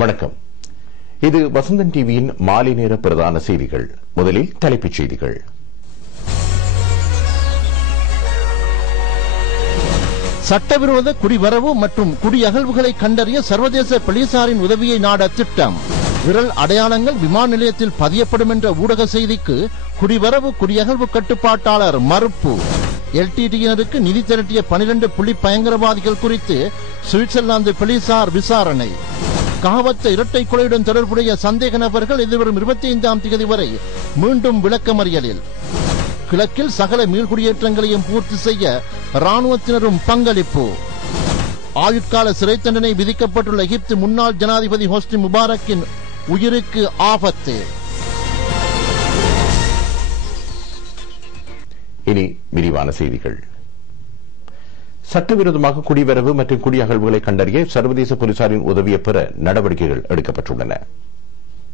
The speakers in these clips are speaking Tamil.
வணக்கம். இது வசந்தன் டிவியின் மாலை நேர பிரதான செய்திகள். முதலில் தலைப்புச் செய்திகள். சட்டவிரோத குடிவரவு மற்றும் குடியகழ்வுகளை கண்டறிய சர்வதேச போலீசாரின் உதவியை நாட திட்டம். விரல் அடையாளங்கள் விமான நிலையத்தில் பதியப்படும் என்ற ஊடக செய்திக்கு குடிவரவு குடியகழ்வு கட்டுப்பாட்டாளர் மறுப்பு. எல்டிடியினருக்கு நிதி திரட்டிய 12 புள்ளி பயங்கரவாதிகள் குறித்து சுவிட்சர்லாந்து போலீசார் விசாரணை. காவத்த இரட்டை கொலையுடன் தொடர்புடைய சந்தேக நபர்கள் எதிர்வரும் 25ஆம் தேதி வரை மீண்டும் விளக்கமறியலில். கிழக்கில் சகல மீள்குடியேற்றங்களையும் பூர்த்தி செய்ய ராணுவத்தினரும் பங்களிப்பு. ஆயுட்கால சிறை தண்டனை விதிக்கப்பட்டுள்ள எகிப்து முன்னாள் ஜனாதிபதி ஹோஸ்னி முபாரக்கின் உயிருக்கு ஆபத்து. இனி விரிவான செய்திகள். சட்டவிரோதமாக குடிவரவு மற்றும் குடியகழ்வுகளை கண்டறிய சர்வதேச போலீசாரின் உதவியை பெற நடவடிக்கைகள் எடுக்கப்பட்டுள்ளன.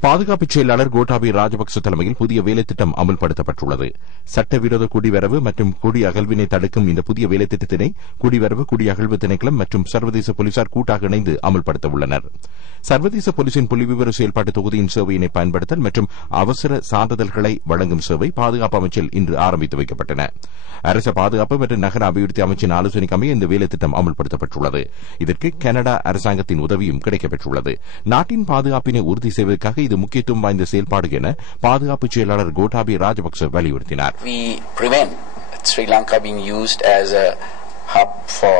பாதுகாப்பு செயலாளர் கோட்டாபய ராஜபக்ச தலைமையில் புதிய வேலைத்திட்டம் அமல்படுத்தப்பட்டுள்ளது. சட்டவிரோத குடிவரவு மற்றும் குடியகழ்வினை தடுக்கும் இந்த புதிய வேலைத்திட்டத்தினை குடிவரவு குடியகழ்வு திணைக்களம் மற்றும் சர்வதேச போலீசார் கூட்டாக இணைந்து அமல்படுத்த உள்ளனர். சர்வதேச போலீசின் புள்ளிவிவர செயல்பாட்டு தொகுதியின் சேவையினை பயன்படுத்தல் மற்றும் அவசர சான்றிதழ்களை வழங்கும் சேவை பாதுகாப்பு அமைச்சில் இன்று ஆரம்பித்து வைக்கப்பட்டன. அரச பாதுகாப்பு மற்றும் நகர அபிவிருத்தி அமைச்சின் ஆலோசனைக்கு அமைய இந்த வேலைத்திட்டம் அமல்படுத்தப்பட்டுள்ளது. இதற்கு கனடா அரசாங்கத்தின் உதவியும் கிடைக்கப்பெற்றுள்ளது. நாட்டின் பாதுகாப்பினை உறுதி செய்வதற்காக இது முக்கியத்துவம் வாய்ந்த செயல்பாடு என பாதுகாப்பு செயலாளர் கோட்டாபய ராஜபக்ச வலியுறுத்தினார். We prevent Sri Lanka being used as a hub for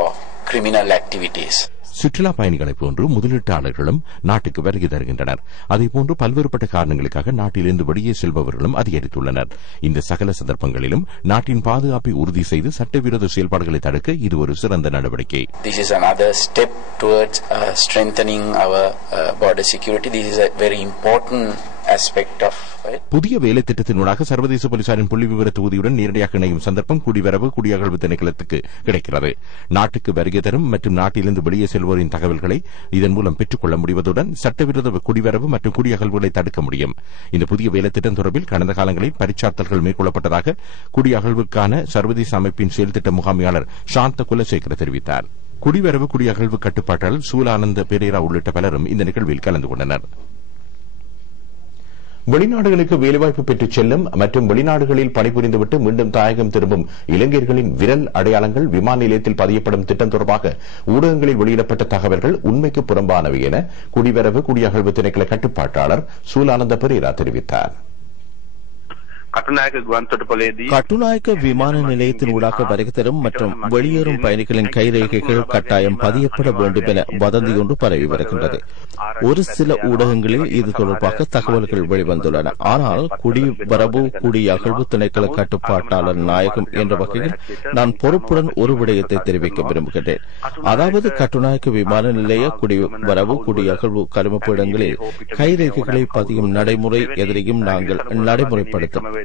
criminal activities. சுற்றுலா பயணிகளை போன்று முதலீட்டாளர்களும் நாட்டுக்கு வருகை தருகின்றனர். அதேபோன்று பல்வேறுபட்ட காரணங்களுக்காக நாட்டிலிருந்து வெளியே செல்பவர்களும் அதிகரித்துள்ளனர். இந்த சகல சந்தர்ப்பங்களிலும் நாட்டின் பாதுகாப்பை உறுதி செய்து சட்டவிரோத செயல்பாடுகளை தடுக்க இது ஒரு சிறந்த நடவடிக்கை. This is another step towards strengthening our border security. This is a very important aspect of it. புதிய வேலை திட்டத்தினூடாக சர்வதேச போலீசாரின் புள்ளிவிவர தொகுதியுடன் நேரடியாக இணையும் சந்தர்ப்பம் குடிவரவு குடியகழ்வு திணைக்களத்துக்கு கிடைக்கிறது. நாட்டுக்கு வருகை தரும் மற்றும் நாட்டிலிருந்து வெளியே செல்வோரின் தகவல்களை இதன் மூலம் பெற்றுக் கொள்ள முடிவதுடன் சட்டவிரோத குடிவரவு மற்றும் குடியகழ்வுகளை தடுக்க முடியும். இந்த புதிய வேலை திட்டம் தொடர்பில் கடந்த காலங்களில் பரிச்சார்த்தல்கள் மேற்கொள்ளப்பட்டதாக குடியகழ்வுக்கான சர்வதேச அமைப்பின் செயல்திட்ட முகாமையாளர் சாந்த குலசேகர தெரிவித்தார். குடிவரவு குடியகழ்வு கட்டுப்பாட்டாளர் சூலானந்த பெரேரா உள்ளிட்ட பலரும் இந்த நிகழ்வில் கலந்து கொண்டனர். வெளிநாடுகளுக்கு வேலைவாய்ப்பு பெற்றுச் செல்லும் மற்றும் வெளிநாடுகளில் பணிபுரிந்துவிட்டு மீண்டும் தாயகம் திரும்பும் இளைஞர்களின் விரல் அடையாளங்கள் விமான நிலையத்தில் பதியப்படும் திட்டம் தொடர்பாக ஊடகங்களில் வெளியிடப்பட்ட தகவல்கள் உண்மைக்கு புறம்பானவை என குடிவரவு குடியகழ்வு திணைக்கள கட்டுப்பாட்டாளர் சூலானந்த பெரேரா தெரிவித்தார். கட்டுநாயக்க விமான நிலையத்தின் ஊடாக வருகை தரும் மற்றும் வெளியேறும் பயணிகளின் கைரேகைகள் கட்டாயம் பதியப்பட வேண்டும் என வதந்தி ஒன்று பரவி வருகின்றது. ஒரு சில ஊடகங்களில் இது தொடர்பாக தகவல்கள் வெளிவந்துள்ளன. ஆனால் குடிவரவு குடியகழ்வு திணைக்கள கட்டுப்பாட்டாளர் நாயகம் என்ற வகையில் நான் பொறுப்புடன் ஒரு விடயத்தை தெரிவிக்க விரும்புகிறேன். அதாவது கட்டுநாயக்க விமான நிலைய குடிவரவு குடியகழ்வு கருமப்பீடங்களில் கைரேகைகளை பதியும் நடைமுறை எதிரையும் நாங்கள் நடைமுறைப்படுத்த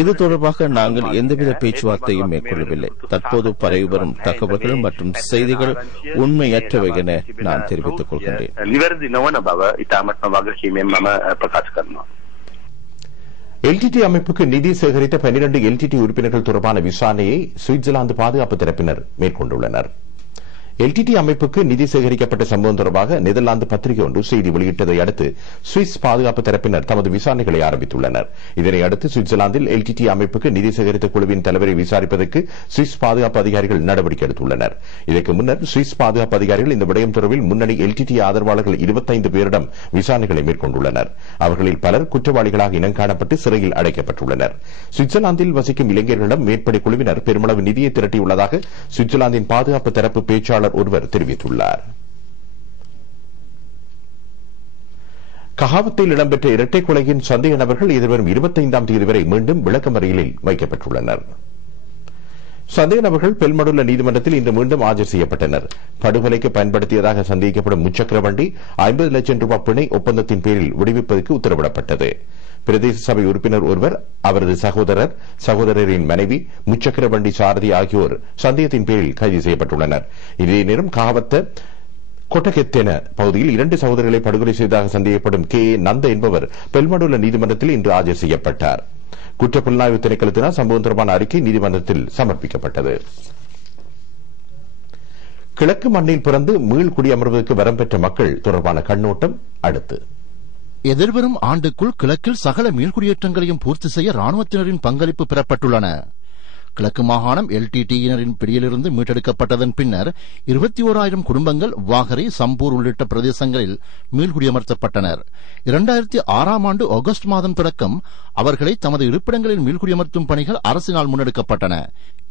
இது தொடர்பாக நாங்கள் எந்தவித பேச்சுவார்த்தையும் மேற்கொள்ளவில்லை. தற்போது பரவி வரும் தகவல்கள் மற்றும் செய்திகள் உண்மையற்றவை என நான் தெரிவித்துக் கொள்கின்றேன். எல்டிடி அமைப்புக்கு நிதி சேகரித்த 12 எல்டிடி உறுப்பினர்கள் தொடர்பான விசாரணையை சுவிட்சர்லாந்து பாதுகாப்பு தரப்பினர் மேற்கொண்டுள்ளனர். எல்டிடி அமைப்புக்கு நிதி சேகரிக்கப்பட்ட சம்பவம் தொடர்பாக நெதர்லாந்து பத்திரிகை ஒன்று செய்தி வெளியிட்டதை அடுத்து சுவிஸ் பாதுகாப்பு தரப்பினர் தமது விசாரணைகளை ஆரம்பித்துள்ளனர். இதனை அடுத்து சுவிட்சர்லாந்தில் எல்டிடி அமைப்புக்கு நிதி சேகரித்த குழுவின் தலைவரை விசாரிப்பதற்கு சுவிஸ் பாதுகாப்பு அதிகாரிகள் நடவடிக்கை எடுத்துள்ளனர். இதற்கு முன்னர் சுவிஸ் பாதுகாப்பு அதிகாரிகள் இந்த விடயம் தொடர்பில் முன்னணி எல்டிடி ஆதரவாளர்கள் 25 பேரிடம் விசாரணைகளை மேற்கொண்டுள்ளனர். அவர்களில் பலர் குற்றவாளிகளாக இனம் காணப்பட்டு சிறையில் அடைக்கப்பட்டுள்ளனர். சுவிட்சர்லாந்தில் வசிக்கும் இளைஞர்களிடம் மேற்படை குழுவினர் பெருமளவு நிதியை திரட்டியுள்ளதாக சுவிட்சர்லாந்தின் பாதுகாப்பு தரப்பு பேச்சாளர் ஒருவர் தெரிவித்துள்ளார். கஹாவத்தில் இடம்பெற்ற இரட்டை கொலையின் சந்தேக நபர்கள் எதிர்வரும் 25ஆம் தேதி வரை மீண்டும் விளக்கமறியலில் வைக்கப்பட்டுள்ளனர். சந்தேக நபர்கள் பெல்மடுல்ல நீதிமன்றத்தில் இன்று மீண்டும் ஆஜர் செய்யப்பட்டனர். படுகொலைக்கு பயன்படுத்தியதாக சந்தேகிக்கப்படும் முச்சக்கர வண்டி 50 லட்சம் ரூபாய் பிணை ஒப்பந்தத்தின் பேரில் விடுவிப்பதற்கு உத்தரவிடப்பட்டது. பிரதேச சபை உறுப்பினர் ஒருவர், அவரது சகோதரர், சகோதரரின் மனைவி, முச்சக்கர வண்டி சாரதி ஆகியோர் சந்தேகத்தின் பேரில் கைது செய்யப்பட்டுள்ளனர். இதே நேரம் காவத்த கொட்டகெத்தென பகுதியில் 2 சகோதரர்களை படுகொலை செய்ததாக சந்தேகப்படும் கே நந்த என்பவர் பெல்மடுல்ல நீதிமன்றத்தில் இன்று ஆஜர் செய்யப்பட்டார். குற்றப்புலனாய்வு திணைக்களத்தினால் சம்பவம் தொடர்பான அறிக்கை நீதிமன்றத்தில் சமர்ப்பிக்கப்பட்டது. கிழக்கு மண்ணில் பிறந்து மீள் குடியமர்வதற்கு வரம் பெற்ற மக்கள் தொடர்பான கண்ணோட்டம் அடுத்து. எதிர்வரும் ஆண்டுக்குள் கிழக்கில் சகல மீள்குடியேற்றங்களையும் பூர்த்தி செய்ய ராணுவத்தினரின் பங்களிப்பு பெறப்பட்டுள்ளன. கிழக்கு மாகாணம் LTTயினரின் பிடியிலிருந்து மீட்டெடுக்கப்பட்டதன் பின்னர் 21,000 குடும்பங்கள் வாகரை, சம்பூர் உள்ளிட்ட பிரதேசங்களில் மீள்குடியமர்த்தப்பட்டனர். 2006ஆம் ஆண்டு ஆகஸ்ட் மாதம் தொடக்கம் அவர்களை தமது இருப்பிடங்களில் மீள்குடியமர்த்தும் பணிகள் அரசினால் முன்னெடுக்கப்பட்டன.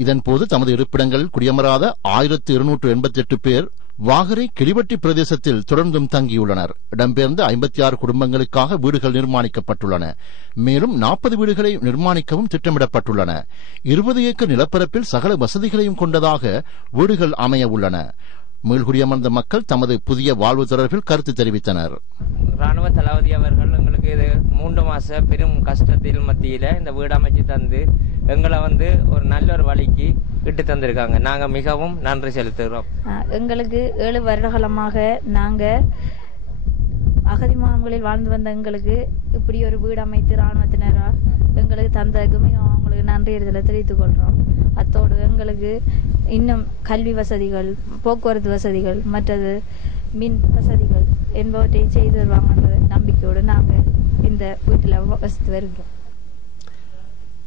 இதன்போது தமது இருப்பிடங்களில் குடியமராத 1288 பேர் வாகரை, கிளிவட்டி பிரதேசத்தில் தொடர்ந்தும் தங்கியுள்ளனர். இடம்பெயர்ந்த 56 குடும்பங்களுக்காக வீடுகள் நிர்மாணிக்கப்பட்டுள்ளன. மேலும் 40 வீடுகளை நிர்மாணிக்கவும் திட்டமிடப்பட்டுள்ளன. 20 ஏக்கர் நிலப்பரப்பில் சகல வசதிகளையும் கொண்டதாக வீடுகள் அமைய உள்ளன. மீள்குடியமர்ந்த மக்கள் தமது புதிய வாழ்வு தொடர்பில் கருத்து தெரிவித்தனர். ராணுவ தளபதி அவர்கள் எங்களுக்கு இது 3 மாச பெரும் கஷ்டத்தில் மத்தியில இந்த வீடு அமைச்சு தந்து எங்களை ஒரு நல்ல ஒரு வழிக்கு இட்டு தந்திருக்காங்க. நாங்க மிகவும் நன்றி செலுத்துகிறோம். எங்களுக்கு 7 வருடகாலமாக நாங்க அகதி முகாம்களில் வாழ்ந்து வந்த எங்களுக்கு இப்படி ஒரு வீடு அமைத்து ராணுவத்தினரா எங்களுக்கு தந்ததுக்கு மிகவும் அவங்களுக்கு நன்றி தெரிவித்துக் கொள்றோம். அத்தோடு எங்களுக்கு இன்னும் கல்வி வசதிகள், போக்குவரத்து வசதிகள், மற்றது மின் வசதிகள் என்பவற்றை செய்து வருவாங்கன்ற நம்பிக்கையோடு நாங்கள் இந்த வீட்டில் வசித்து வருகிறோம்.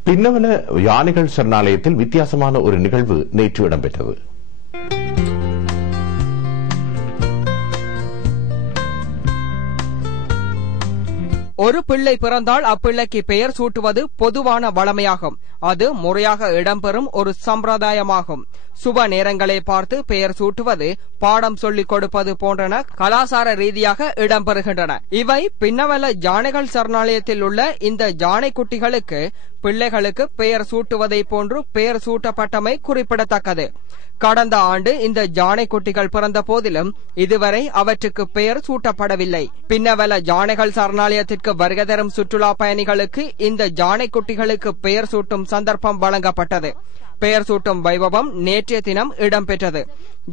பின்னவல யானைகள் சரணாலயத்தில் வித்தியாசமான ஒரு நிகழ்வு நேற்று இடம்பெற்றது. ஒரு பிள்ளை பிறந்தால் அப்பிள்ளைக்கு பெயர் சூட்டுவது பொதுவான வழமையாகும். அது முறையாக இடம்பெறும் ஒரு சம்பிரதாயமாகும். சுப நேரங்களை பார்த்து பெயர் சூட்டுவது, பாடம் சொல்லிக் கொடுப்பது போன்றன கலாசார ரீதியாக இடம்பெறுகின்றன. இவை பின்னவல யானைகள் சரணாலயத்தில் உள்ள இந்த யானை குட்டிகளுக்கு பிள்ளைகளுக்கு பெயர் சூட்டுவதை போன்று பெயர் சூட்டப்பட்டமை குறிப்பிடத்தக்கது. கடந்த ஆண்டு இந்த யானை குட்டிகள் பிறந்த போதிலும் இதுவரை அவற்றுக்கு பெயர் சூட்டப்படவில்லை. பின்னவல யானைகள் சரணாலயத்திற்கு வருகை தரும் சுற்றுலா பயணிகளுக்கு இந்த யானை குட்டிகளுக்கு பெயர் சூட்டும் சந்தர்ப்பம் வழங்கப்பட்டது. பெயர் சூட்டும் வைபவம் நேற்றைய தினம் இடம்பெற்றது.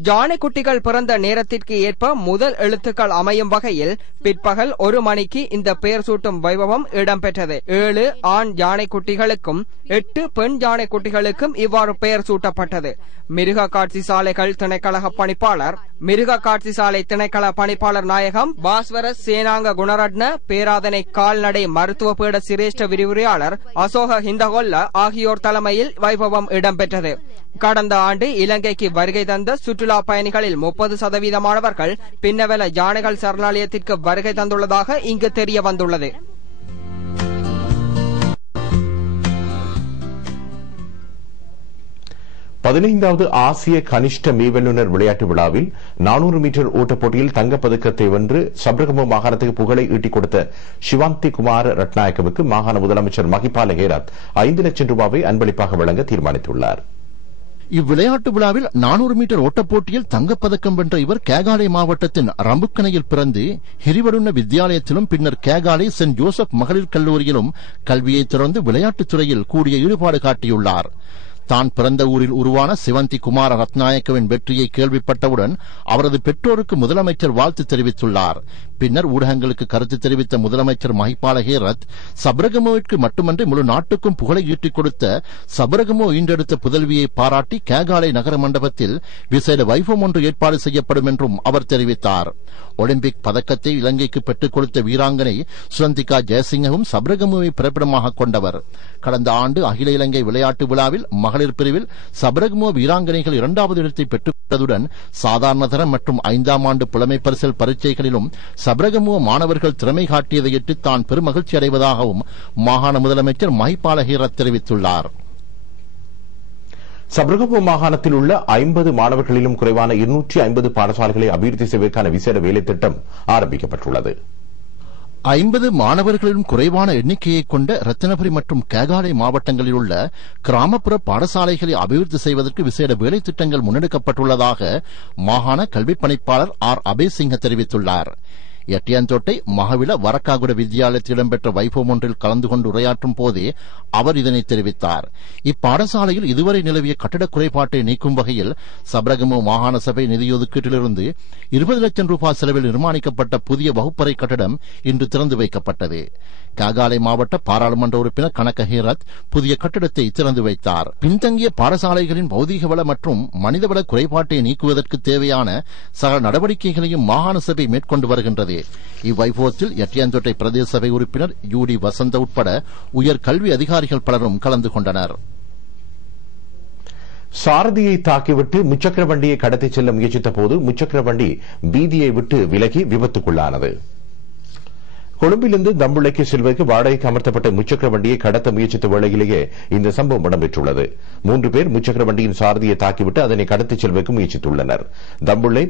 யானை குட்டிகள் பிறந்த நேரத்திற்கு ஏற்ப முதல் எழுத்துக்கள் அமையும் வகையில் பிற்பகல் 1 மணிக்கு இந்த பெயர் சூட்டும் வைபவம் இடம்பெற்றது. 7 ஆண் யானை குட்டிகளுக்கும் 8 பெண் யானை குட்டிகளுக்கும் இவ்வாறு பெயர் சூட்டப்பட்டது. மிருக காட்சி சாலைகள் திணைக்களக பணிப்பாளர், மிருக காட்சி சாலை திணைக்கள பணிப்பாளர் நாயகம் பாஸ்வரஸ் சேனாங்க குணரட்ன, பேராதனை கால்நடை மருத்துவ பீட சிரேஷ்ட விரிவுரையாளர் அசோக ஹிந்தகொல்ல ஆகியோர் தலைமையில் வைபவம் இடம்பெற்றது. கடந்த ஆண்டு இலங்கைக்கு வருகை தந்த சுற்றுலா பயணிகளில் 30% பின்னவல யானைகள் சரணாலயத்திற்கு வருகை தந்துள்ளதாக இங்கு தெரிய வந்துள்ளது. பதினைந்தாவது ஆசிய கனிஷ்ட மீவல்லுநர் விளையாட்டு விழாவில் 400 மீட்டர் ஓட்டப் போட்டியில் தங்கப்பதக்கத்தை வென்று சப்ரகமு மாகாணத்துக்கு புகழை ஈட்டிக் கொடுத்த சிவாந்தி குமார ரட்நாயக்கவுக்கு மாகாண முதலமைச்சர் மஹிபால ஹேரத் 5 லட்சம் ரூபாவை அன்பளிப்பாக வழங்க தீர்மானித்துள்ளார். இவ்விளையாட்டு விழாவில் 400 மீட்டர் ஓட்டப் போட்டியில் தங்கப்பதக்கம் வென்ற இவர் கேகாலை மாவட்டத்தின் ரம்புக்கணையில் பிறந்து ஹிரிவடுன்ன வித்யாலயத்திலும் பின்னர் கேகாலை சென்ட் ஜோசப் மகளிர் கல்லூரியிலும் கல்வியை தொடர்ந்து விளையாட்டுத் துறையில் கூடிய ஈடுபாடு காட்டியுள்ளார். தான் பிறந்த ஊரில் உருவான சிவந்தி குமார ரத்நாயக்கவின் வெற்றியை கேள்விப்பட்டவுடன் அவரது பெற்றோருக்கு முதலமைச்சர் வாழ்த்து தெரிவித்துள்ளார். பின்னர் ஊடகங்களுக்கு கருத்து தெரிவித்த முதலமைச்சர் மஹிபால ஹேரத் சபரகமோவிற்கு மட்டுமன்றி முழு நாட்டுக்கும் புகழை ஈட்டிக் கொடுத்த சபரகமோ ஈண்டெடுத்த புதல்வியை பாராட்டி கேகாலை நகர மண்டபத்தில் விசேட வைபவம் ஒன்று ஏற்பாடு செய்யப்படும் என்றும் அவர் தெரிவித்தார். ஒலிம்பிக் பதக்கத்தை இலங்கைக்கு பெற்றுக் கொடுத்த வீராங்கனை சுரந்திகா ஜெயசிங்கவும் சபரகமுவை பிறப்பிடமாக கொண்டவர். கடந்த ஆண்டு அகில இலங்கை விளையாட்டு விழாவில் மகளிர் பிரிவில் சபரகமோ வீராங்கனைகள் 2வது இடத்தை பெற்றுக்கொண்டதுடன் சாதாரண தரம் மற்றும் 5ஆம் ஆண்டு புலமை பரிசில் பரீட்சைகளிலும் சபரகமோ மாணவர்கள் திறமை காட்டியதையிட்டு தான் பெருமகிழ்ச்சி அடைவதாகவும் மாகாண முதலமைச்சர் மஹிபால ஹேரத் தெரிவித்துள்ளார். சபரகமு மாகாணத்தில் உள்ள 50 மாணவர்களிலும் குறைவான 250 பாடசாலைகளை அபிவிருத்தி செய்வதற்கான விசேட வேலை திட்டம் ஆரம்பிக்கப்பட்டுள்ளது. 50 மாணவர்களிலும் குறைவான எண்ணிக்கையை கொண்ட ரத்தினபுரி மற்றும் கேகாலை மாவட்டங்களில் உள்ள கிராமப்புற பாடசாலைகளை அபிவிருத்தி செய்வதற்கு விசேட வேலை திட்டங்கள் முன்னெடுக்கப்பட்டுள்ளதாக மாகாண கல்விப் பணிப்பாளர் ஆர் அபேசிங்க தெரிவித்துள்ளார். எட்டியாந்தோட்டை மகவில வரக்காகுட வித்யாலயத்தில் இடம்பெற்ற வைபவம் ஒன்றில் கலந்து கொண்டு உரையாற்றும் போதே அவர் இதனை தெரிவித்தார். இப்பாடசாலையில் இதுவரை நிலவிய கட்டட குறைபாட்டை நீக்கும் வகையில் சபரகமு மாகாண சபை நிதி ஒதுக்கீட்டிலிருந்து 20 லட்சம் ரூபாய் செலவில் நிர்மாணிக்கப்பட்ட புதிய வகுப்பறை கட்டடம் இன்று திறந்து வைக்கப்பட்டது. காகாலை மாவட்ட பாராளுமன்ற உறுப்பினர் கனக ஹீரத் புதிய கட்டிடத்தை திறந்து வைத்தார். பின்தங்கிய பாடசாலைகளின் பௌதீக வள மற்றும் மனிதவள குறைபாட்டை நீக்குவதற்கு தேவையான சகல நடவடிக்கைகளையும் மாகாண சபை மேற்கொண்டு வருகின்றது. இவ்வைபவத்தில் எட்டியாந்தோட்டை பிரதேச சபை உறுப்பினர் யூடி வசந்த உட்பட உயர் கல்வி அதிகாரிகள் பலரும் கலந்து கொண்டனர். சாரதியை தாக்கிவிட்டு முச்சக்கர வண்டியை கடத்திச் செல்ல முயற்சித்த போது முச்சக்கர வண்டி வீதியை விட்டு விலகி விபத்துக்குள்ளானது. கொழும்பிலிருந்து தம்புளைக்கு செல்வதற்கு வாடகைக்கு அமர்த்தப்பட்ட முச்சக்கர வண்டியை கடத்த முயற்சித்த வேளையிலேயே இந்த சம்பவம் இடம்பெற்றுள்ளது. 3 பேர் முச்சக்கர வண்டியின் சாரதியை தாக்கிவிட்டு அதனை கடத்திச் செல்வதற்கு முயற்சித்துள்ளனர். தம்புளை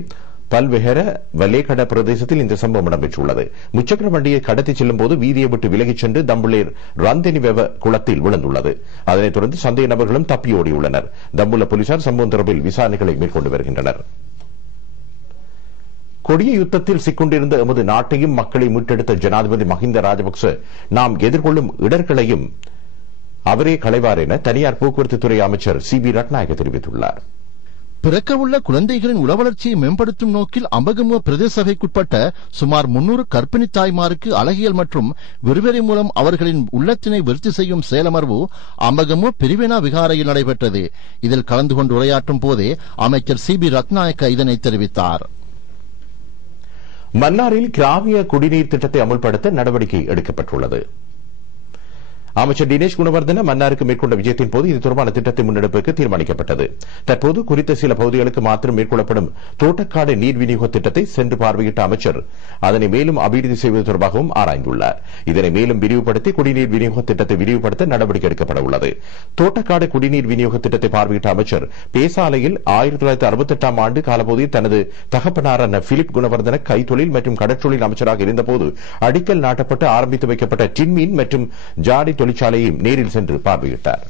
பல்வெஹர வலேகட பிரதேசத்தில் இந்த சம்பவம் இடம்பெற்றுள்ளது. முச்சக்கர வண்டியை கடத்திச் செல்லும் போது வீதியை விட்டு விலகிச் சென்று தம்புளேர் ரந்தனி வெவ குளத்தில் விழுந்துள்ளது. அதனைத் தொடர்ந்து சந்தேக நபர்களும் தப்பியோடியுள்ளனர். தம்புள்ள போலீசார் சம்பவம் தொடர்பில் விசாரணைகளை மேற்கொண்டு வருகின்றனர். கொடிய யுத்தத்தில் சிக்கொண்டிருந்த எமது நாட்டையும் மக்களை மீட்டெடுத்த ஜனாதிபதி மஹிந்த ராஜபக்ச நாம் எதிர்கொள்ளும் இடர்களையும் அவரே களைவார் என தனியார் போக்குவரத்து துறை அமைச்சர் சிபி ரட்நாயக்க தெரிவித்துள்ளார். பிறக்கவுள்ள குழந்தைகளின் உளவளர்ச்சியை மேம்படுத்தும் நோக்கில் அம்பகமுவ பிரதேச சபைக்குட்பட்ட சுமார் 300 கர்ப்பிணி தாய்மாருக்கு அழகியல் மற்றும் விறுவிறை மூலம் அவர்களின் உள்ளத்தினை விருத்தி செய்யும் செயலமர்வு அம்பகமுவ பிரிவினா விகாரையில் நடைபெற்றது. இதில் கலந்து கொண்டு உரையாற்றும் போதே அமைச்சர் சிபி ரத்நாயக்க இதனை தெரிவித்தார். மன்னாரில் கிராமிய குடிநீர் திட்டத்தை அமல்படுத்த நடவடிக்கை எடுக்கப்பட்டுள்ளது. அமைச்சர் தினேஷ் குணவர்தன மன்னாருக்கு மேற்கொண்ட விஜயத்தின் போது இது தொடர்பான திட்டத்தை முன்னெடுப்பதற்கு தீர்மானிக்கப்பட்டது. தற்போது குறித்த சில பகுதிகளுக்கு மாத்திரம் மேற்கொள்ளப்படும் தோட்டக்காடு நீர் விநியோக திட்டத்தை சென்று பார்வையிட்ட அமைச்சர் அதனை மேலும் அபிவிருத்தி செய்வது தொடர்பாகவும் ஆராய்ந்துள்ளார். இதனை மேலும் விரிவுபடுத்தி குடிநீர் விநியோக திட்டத்தை விரிவுபடுத்த நடவடிக்கை எடுக்கப்பட உள்ளது. தோட்டக்காடு குடிநீர் விநியோக திட்டத்தை பார்வையிட்ட அமைச்சர் பேசாலையில் 1968 ஆண்டு காலப்பகுதியில் தனது தகப்பனாரான பிலிப் குணவர்தன கைத்தொழில் மற்றும் கடற்றொழில் அமைச்சராக இருந்தபோது அடிக்கல் நாட்டப்பட்டு ஆரம்பித்து வைக்கப்பட்ட டின்மீன் மற்றும் ஜாடி தொழிற்சாலையையும் நேரில் சென்று பார்வையிட்டார்.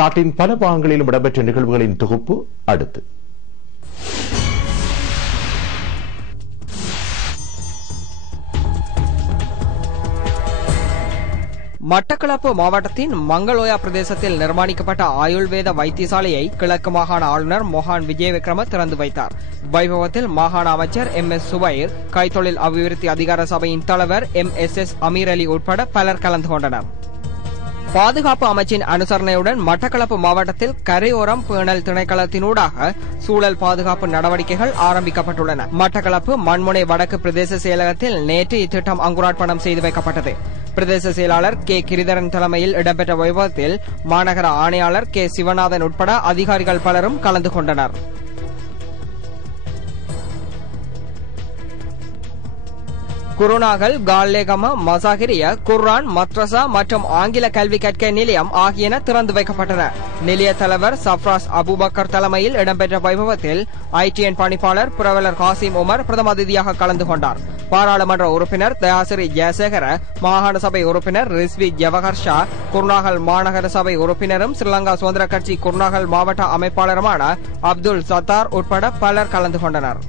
நாட்டின் பல பாகங்களிலும் இடம்பெற்ற நிகழ்வுகளின் தொகுப்பு அடுத்து. மட்டக்களப்பு மாவட்டத்தின் மங்களோயா பிரதேசத்தில் நிர்மாணிக்கப்பட்ட ஆயுள்வேத வைத்தியசாலையை கிழக்கு மாகாண ஆளுநர் மொஹான் விஜயவிக்ரம திறந்து வைத்தார். வைபவத்தில் மாகாண அமைச்சர் MS சுபைர், கைத்தொழில் அபிவிருத்தி அதிகார சபையின் தலைவர் MSS அமீர் அலி உட்பட பலர் கலந்து கொண்டனர். பாதுகாப்பு அமைச்சின் அனுசரணையுடன் மட்டக்களப்பு மாவட்டத்தில் கரையோரம் பேணல் திணைக்களத்தினூடாக சூழல் பாதுகாப்பு நடவடிக்கைகள் ஆரம்பிக்கப்பட்டுள்ளன. மட்டக்களப்பு மண்முனை வடக்கு பிரதேச செயலகத்தில் நேற்று இத்திட்டம் அங்குரார்ப்பணம் செய்து வைக்கப்பட்டது. பிரதேச செயலாளர் கே கிரிதரன் தலைமையில் இடம்பெற்ற வைபவத்தில் மாநகர ஆணையாளர் கே சிவநாதன் உட்பட அதிகாரிகள் பலரும் கலந்து கொண்டனர். குருநாகல், கால்லேகம, மசாகிரிய, குர்ஆன், மத்ரசா மற்றும் ஆங்கில கல்வி கற்கை நிலையம் ஆகியன திறந்து வைக்கப்பட்டன. நிலைய தலைவர் சப்ராஸ் அபுபக்கர் தலைமையில் இடம்பெற்ற வைபவத்தில் ITN பணிப்பாளர் புரவலர் காசிம் உமர் பிரதம அதிதியாக கலந்து கொண்டார். பாராளுமன்ற உறுப்பினர் தயாசிரி ஜெயசேகர, மாகாண சபை உறுப்பினர் ரிஸ்வி ஜவஹர் ஷா, குருநாகல் மாநகர சபை உறுப்பினரும் ஸ்ரீலங்கா சுதந்திர கட்சி குருநாகல் மாவட்ட அமைப்பாளருமான அப்துல் சத்தார் உட்பட பலர் கலந்து கொண்டனர்.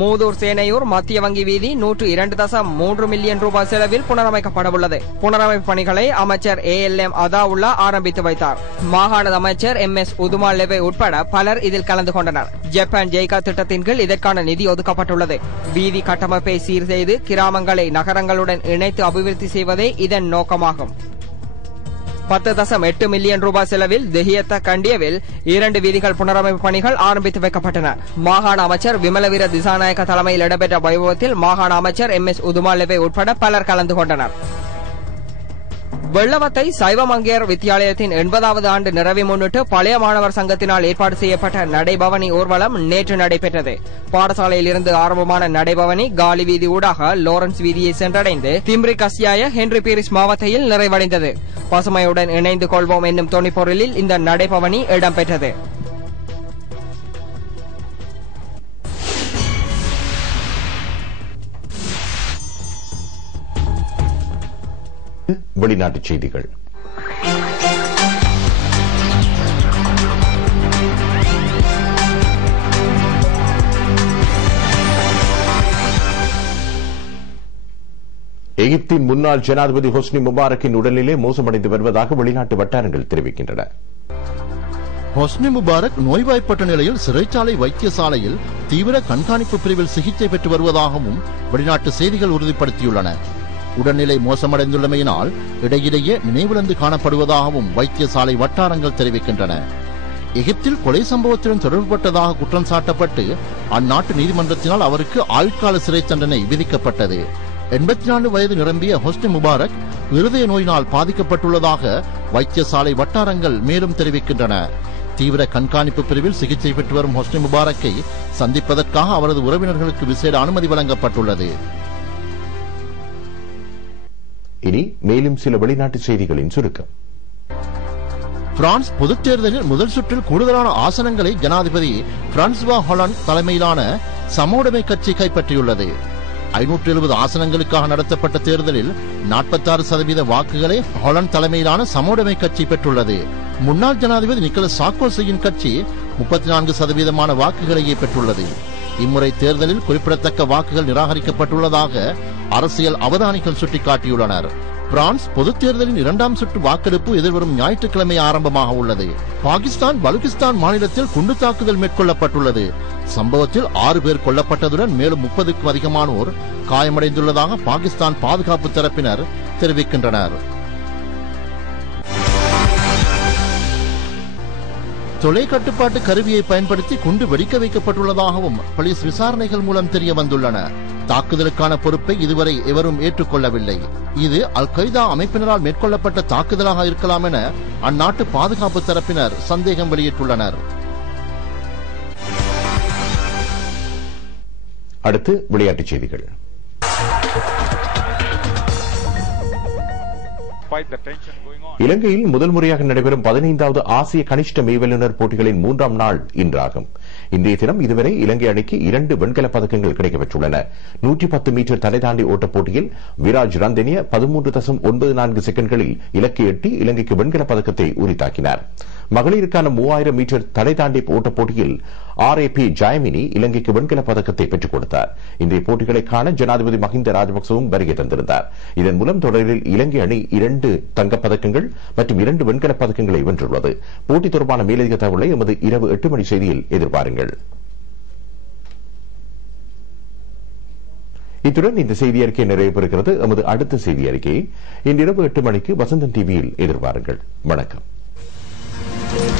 மூதூர் சேனையூர் மத்திய வங்கி வீதி 102.3 மில்லியன் ரூபாய் செலவில் புனரமைக்கப்படவுள்ளது. புனரமைப்பு பணிகளை அமைச்சர் ALM அதாவுல்லா ஆரம்பித்து வைத்தார். மாகாண அமைச்சர் MS உதுமா லெவே உட்பட பலர் இதில் கலந்து கொண்டனர். ஜப்பான் ஜெய்கா திட்டத்தின் கீழ் இதற்கான நிதி ஒதுக்கப்பட்டுள்ளது. வீதி கட்டமைப்பை சீர் செய்து கிராமங்களை நகரங்களுடன் இணைத்து அபிவிருத்தி செய்வதே இதன் நோக்கமாகும். 10.8 மில்லியன் ரூபாய் செலவில் தெஹியத்த கண்டியவில் 2 வீதிகள் புனரமைப்பு பணிகள் ஆரம்பித்து வைக்கப்பட்டன. மாகாண அமைச்சர் விமலவீர திசாநாயக்க தலைமையில் இடம்பெற்ற வைபவத்தில் மாகாண அமைச்சர் MS உதுமா லெவே உட்பட பலர் கலந்து கொண்டனர். வெள்ளவத்தை சைவ மங்கையர் வித்தியாலயத்தின் 80வது ஆண்டு நிறைவை முன்னிட்டு பழைய மாணவர் சங்கத்தினால் ஏற்பாடு செய்யப்பட்ட நடைபவனி ஊர்வலம் நேற்று நடைபெற்றது. பாடசாலையில் இருந்து ஆரம்பமான நடைபவனி காலி வீதி ஊடாக லோரன்ஸ் வீதியை சென்றடைந்து திம்ரி கஸ்யாய ஹென்றி பீரிஸ் மாவட்டத்தில் நிறைவடைந்தது. பசுமையுடன் இணைந்து கொள்வோம் என்னும் தொனிப்பொருளில் இந்த நடைபவனி இடம்பெற்றது. வெளிநாட்டுச் செய்திகள். எகிப்தின் முன்னாள் ஜனாதிபதி ஹொஸ்னி முபாரக்கின் உடல்நிலை மோசமடைந்து வருவதாக வெளிநாட்டு வட்டாரங்கள் தெரிவிக்கின்றன. ஹொஸ்னி முபாரக் நோய்வாய்ப்பட்ட நிலையில் சிறைச்சாலை வைத்தியசாலையில் தீவிர கண்காணிப்பு பிரிவில் சிகிச்சை பெற்று வருவதாகவும் வெளிநாட்டு செய்திகள் உறுதிப்படுத்தியுள்ளன. உடல்நிலை மோசமடைந்துள்ளமையினால் இடையிடையே நினைவிழந்து காணப்படுவதாகவும் வைத்தியசாலை வட்டாரங்கள் தெரிவிக்கின்றன. எகிப்தில் கொலை சம்பவத்துடன் தொடர்புபட்டதாக குற்றம் சாட்டப்பட்டு அந்நாட்டு நீதிமன்றத்தினால் அவருக்கு ஆயுட்கால சிறை தண்டனை விதிக்கப்பட்டது. 84 வயது நிரம்பிய ஹொஸ்னி முபாரக் இருதய நோயினால் பாதிக்கப்பட்டுள்ளதாக வைத்தியசாலை வட்டாரங்கள் மேலும் தெரிவிக்கின்றன. தீவிர கண்காணிப்பு பிரிவில் சிகிச்சை பெற்று வரும் ஹொஸ்னி முபாரக்கை சந்திப்பதற்காக அவரது உறவினர்களுக்கு விசேட அனுமதி வழங்கப்பட்டுள்ளது. இனி மேலும் சில வெளிநாட்டு செய்திகளின் சுருக்கம். பிரான்ஸ் பொதுத் தேர்தலில் முதல் சுற்றில் கூடுதலான ஆசனங்களை ஜனாதிபதி பிரான்சுவா ஹொலாண்ட் தலைமையிலான சமோடமை கட்சி கைப்பற்றியுள்ளது. 570 ஆசனங்களுக்காக நடத்தப்பட்ட தேர்தலில் 46% வாக்குகளை ஹொலாண்ட் தலைமையிலான சமோடமை கட்சி பெற்றுள்ளது. முன்னாள் ஜனாதிபதி நிக்கோலஸ் சார்க்கோசியின் கட்சி 34% வாக்குகளையே பெற்றுள்ளது. இம்முறை தேர்தலில் குறிப்பிடத்தக்க வாக்குகள் நிராகரிக்கப்பட்டுள்ளதாக அரசியல் அவதானிகள் சுட்டிக்காட்டியுள்ளனர். பிரான்ஸ் பொதுத் தேர்தலின் 2ஆம் சுற்று வாக்கெடுப்பு எதிர்வரும் ஞாயிற்றுக்கிழமை ஆரம்பமாக உள்ளது. பாகிஸ்தான் பலுகிஸ்தான் மாநிலத்தில் குண்டு தாக்குதல் மேற்கொள்ளப்பட்டுள்ளது. சம்பவத்தில் 6 பேர் கொல்லப்பட்டதுடன் மேலும் 30க்கும் அதிகமானோர் காயமடைந்துள்ளதாக பாகிஸ்தான் பாதுகாப்பு தரப்பினர் தெரிவிக்கின்றனர். தொலை கட்டுப்பாட்டு கருவியை பயன்படுத்தி குண்டு வெடிக்க வைக்கப்பட்டுள்ளதாகவும் போலீஸ் விசாரணைகள் மூலம் தெரிய வந்துள்ளன. தாக்குதலுக்கான பொறுப்பை இதுவரை எவரும் ஏற்றுக்கொள்ளவில்லை. இது அல் கொய்தா அமைப்பினரால் மேற்கொள்ளப்பட்ட தாக்குதலாக இருக்கலாம் என அந்நாட்டு பாதுகாப்பு தரப்பினர் சந்தேகம் வெளியிட்டுள்ளனர். அடுத்து விளையாட்டுச் செய்திகள். இலங்கையில் முதல் முறையாக நடைபெறும் 15வது ஆசிய கனிஷ்ட மெய்வல்லுநர் போட்டிகளின் 3ஆம் நாள் இன்றாகும். இன்றைய தினம் இதுவரை இலங்கை அணிக்கு 2 வெண்கலப் பதக்கங்கள் கிடைக்கப்பெற்றுள்ளன. 110 மீட்டர் தடை தாண்டி ஓட்டப் போட்டியில் விராஜ் ரந்தனிய 13.94 செகண்ட்களில் இலக்கை எட்டி இலங்கைக்கு வெண்கலப் பதக்கத்தை உரித்தாக்கினார். மகளிருக்கான 3000 மீட்டர் தடை தாண்டி ஓட்டப் போட்டியில் RAP ஜயமினி இலங்கைக்கு வெண்கலப் பதக்கத்தை பெற்றுக் கொடுத்தார். இன்றைய போட்டிகளை காண ஜனாதிபதி மஹிந்த ராஜபக்சவும் வருகை தந்திருந்தார். இதன் மூலம் தொடரில் இலங்கை அணி 2 தங்கப்பதக்கங்கள் மற்றும் 2 வெண்கலப் பதக்கங்களை வென்றுள்ளது. போட்டி தொடர்பான மேலதிக தகவலை எமது இரவு 8 மணி செய்தியில் எதிர்பாருங்கள். இத்துடன் இந்த செய்தி அறிக்கை நிறைவு பெறுகிறது. எமது அடுத்த செய்தி அறிக்கையை இன்றிரவு 8 மணிக்கு வசந்தன் டிவியில் எதிர்பாருங்கள். வணக்கம்.